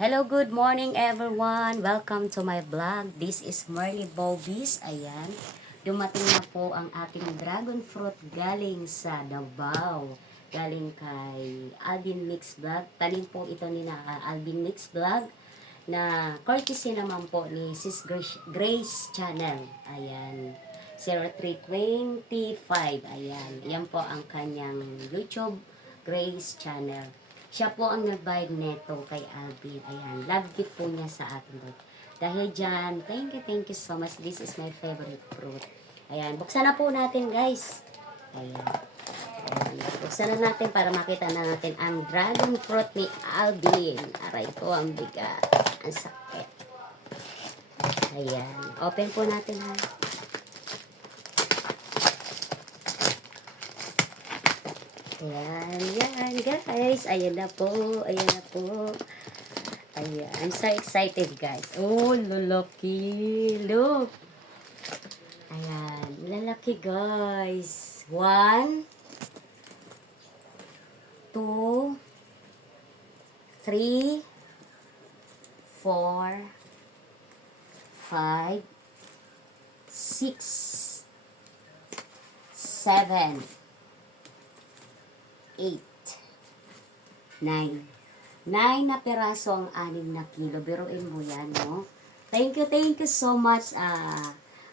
Hello, good morning everyone. Welcome to my vlog. This is Merly Bobis. Ayan, dumating na po ang ating dragon fruit galing sa Davao. Galing kay Alvin Mix Vlog. Tanim po ito ni na Alvin Mix Vlog na courtesy naman po ni Sis Grace Channel. Ayan, 0325. Ayan, yan po ang kanyang YouTube Grace Channel. Siya po ang nagbayad neto kay Alvin. Ayan, love gift po niya sa atin. Dahil dyan, thank you so much. This is my favorite fruit. Ayan, buksan na po natin guys. Ayan. Buksan na natin para makita na natin ang dragon fruit ni Alvin. Aray ko, ang bigat. Ang sakit. Ayan, open po natin ha. Ayan guys. Ayan na po. Ayan. I'm so excited guys. Oh, lalaki. Look. Ayan. Lalaki guys. 1, 2, 3, 4, 5, 6, 7, 8, 9. 9 na peraso ang 6 na kilo. Biruin mo yan, no? Thank you so much,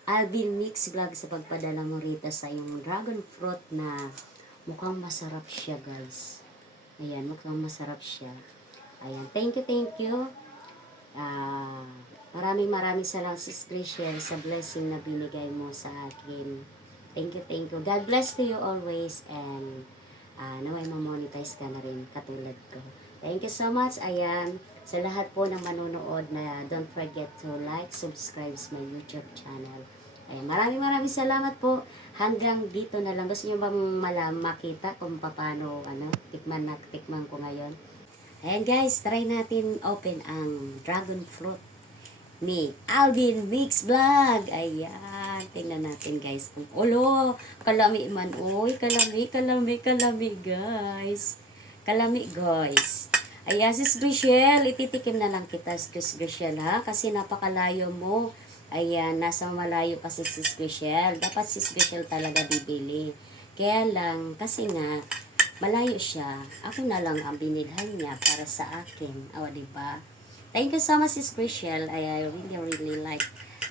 Alvin Mix Vlog sa pagpadala mo rito sa yung dragon fruit na mukhang masarap siya, guys. Ayan, mukhang masarap siya. Ayan, thank you. Maraming salamat, Sis Grace, sa blessing na binigay mo sa akin. Thank you. God bless to you always, and naway ma-monetize ka na rin katulad ko. Thank you so much. Ayan, sa lahat po ng manonood na don't forget to like, subscribe sa my YouTube channel. Ayan, maraming salamat po. Hanggang dito na lang. Gusto nyo bang makita kung paano tikman ko ngayon? Ayan guys, try natin open ang dragon fruit ni Alvin Mix Vlog. Ayan, tingnan natin guys. Ulo, kalami man. Uy, kalami guys. Kalami guys. Ayan, Sis Grishel, ititikim na lang kita, Sis Grishel ha. Kasi napakalayo mo. Ayan, nasa malayo kasi Sis Grishel. Dapat Sis Grishel talaga bibili. Kaya lang, kasi nga, malayo siya. Ako na lang ang binilhan niya para sa akin. O, diba? Thank you so much, Sis Grishel. I really like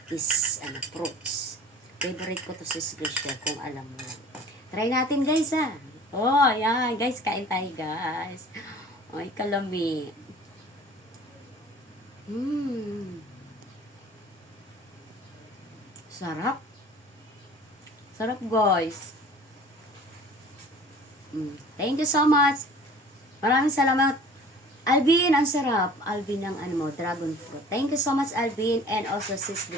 this fruits. Favorite ko to, Sis Grishel, kung alam mo. Try natin, guys, ha. Oh, ayan. Guys, kain tayo, guys. Ay, kalami. Sarap. Sarap, guys. Thank you so much. Maraming salamat. Alvin, ang sarap. Alvin ng dragon fruit. Thank you so much, Alvin. And also, Sis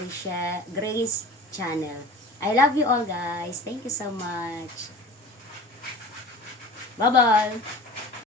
Grace Channel. I love you all, guys. Thank you so much. Bye-bye.